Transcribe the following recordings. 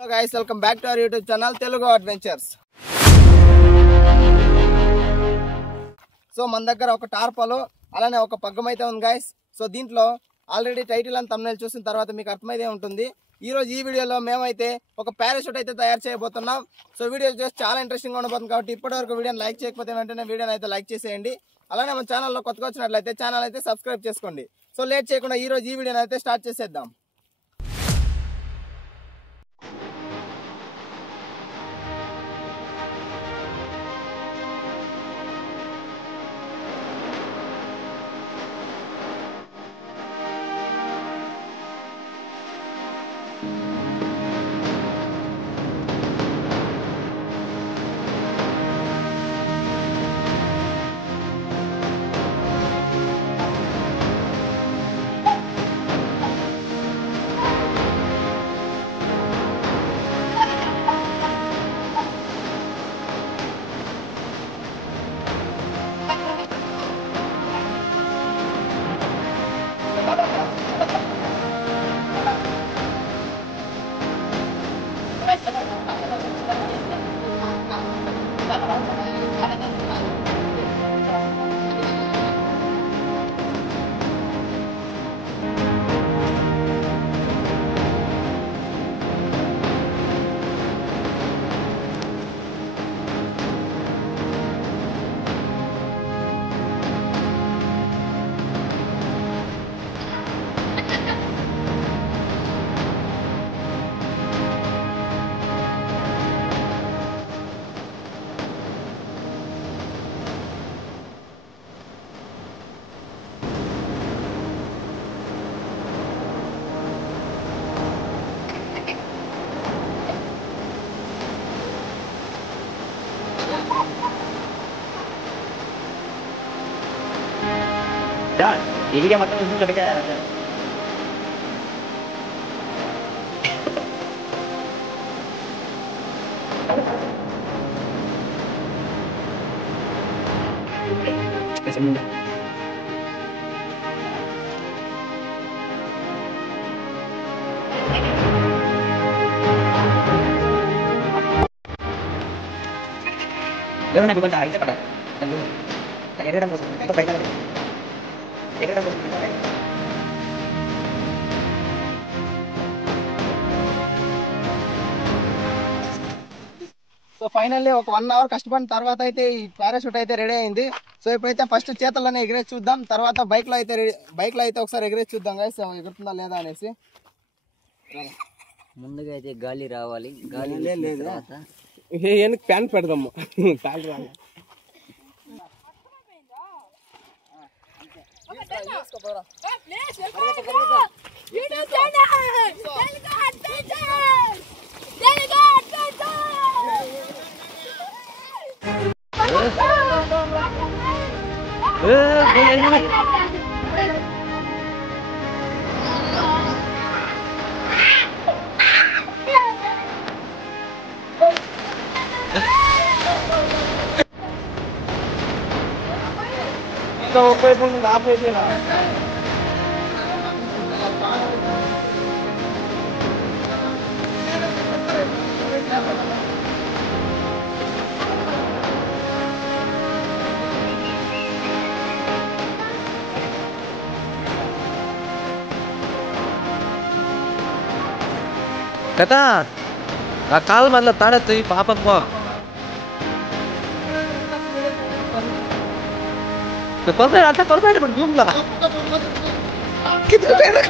Hello guys, welcome back to our YouTube channel Telugu Adventures. So మన దగ్గర ఒక టార్పాలో అలానే ఒక పగ్గం అయితే ఉంది గైస్. సో దీంట్లో ఆల్రెడీ టైటిల్ అండ్ థంబ్నెయిల్ చూసిన తర్వాత మీకు అర్థమైతే ఉంటుంది. ఈ రోజు ఈ వీడియోలో మేమైతే ఒక పారాషూట్ అయితే తయారు చేయబోతున్నాం. సో వీడియో చూసి చాలా ఇంట్రెస్టింగ్ గా ఉండబోతుంది కాబట్టి ఇప్పటివరకు వీడియోని లైక్ చేయకపోతే వెంటనే వీడియోని అయితే లైక్ చేసేయండి. అలానే మన ఛానల్లో కొత్తగా వచ్చినట్లయితే ఛానల్ అయితే సబ్స్క్రైబ్ చేసుకోండి. సో లేట్ చేయకుండా ఈ రోజు ఈ వీడియోని అయితే స్టార్ట్ చేసేద్దాం. ఈ వీడియో మొత్తం చూసి పెట్టారు. నాకు కొంచెం అయితే పడాలి ఎగరడం కోసం బయట ఎగరడం కోసం. సో ఫైనల్లీ ఒక 1 అవర్ కష్టపడిన తర్వాత అయితే ఈ పారాషూట్ అయితే రెడీ అయింది. సో ఇప్పుడైతే ఫస్ట్ చేతుల్లోనే ఎగిరేసి చూద్దాం, తర్వాత బైక్ లో అయితే ఒకసారి ఎగిరేసి చూద్దాం గైస్ ఎగురుతుందా లేదా అనేసి. ముందుగా అయితే గాలి రావాలి, గాలి ప్యాన్ పెడదాము ప్యాన్ రావాలి. Kata, akal malah tanda tu apa apa. Korban ada korban ada berjumlah. Kita berak.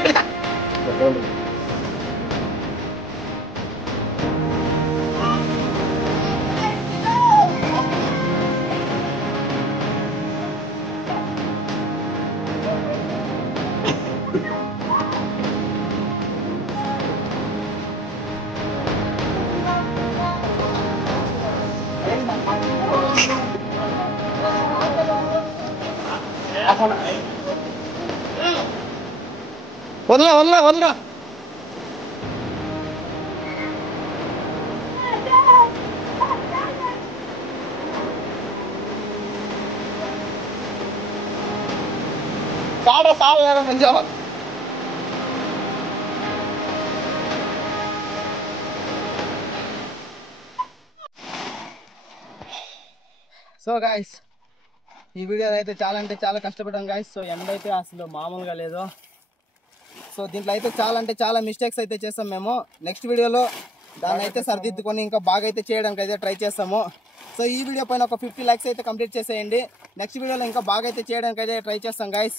వదలా సాడ మంచిగా సో గాయస్ ఈ వీడియో అయితే చాలా అంటే చాలా కష్టపడ్డాం గాయస్. సో ఎండ అయితే అసలు మామూలుగా లేదు. సో దీంట్లో అయితే చాలా అంటే చాలా మిస్టేక్స్ అయితే చేస్తాం మేము. నెక్స్ట్ వీడియోలో దాన్ని అయితే సరిదిద్దుకొని ఇంకా బాగా అయితే చేయడానికి అయితే ట్రై చేస్తాము. సో ఈ వీడియో పైన ఒక 50 likes అయితే కంప్లీట్ చేసేయండి. నెక్స్ట్ వీడియోలో ఇంకా బాగా అయితే చేయడానికి అయితే ట్రై చేస్తాం గైస్.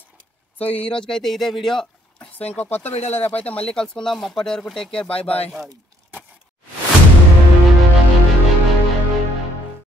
సో ఈ రోజుకైతే ఇదే వీడియో. సో ఇంకో కొత్త వీడియోలో రేపు అయితే మళ్ళీ కలుసుకుందాం. అప్పటి వరకు టేక్ కేర్, బాయ్ బాయ్.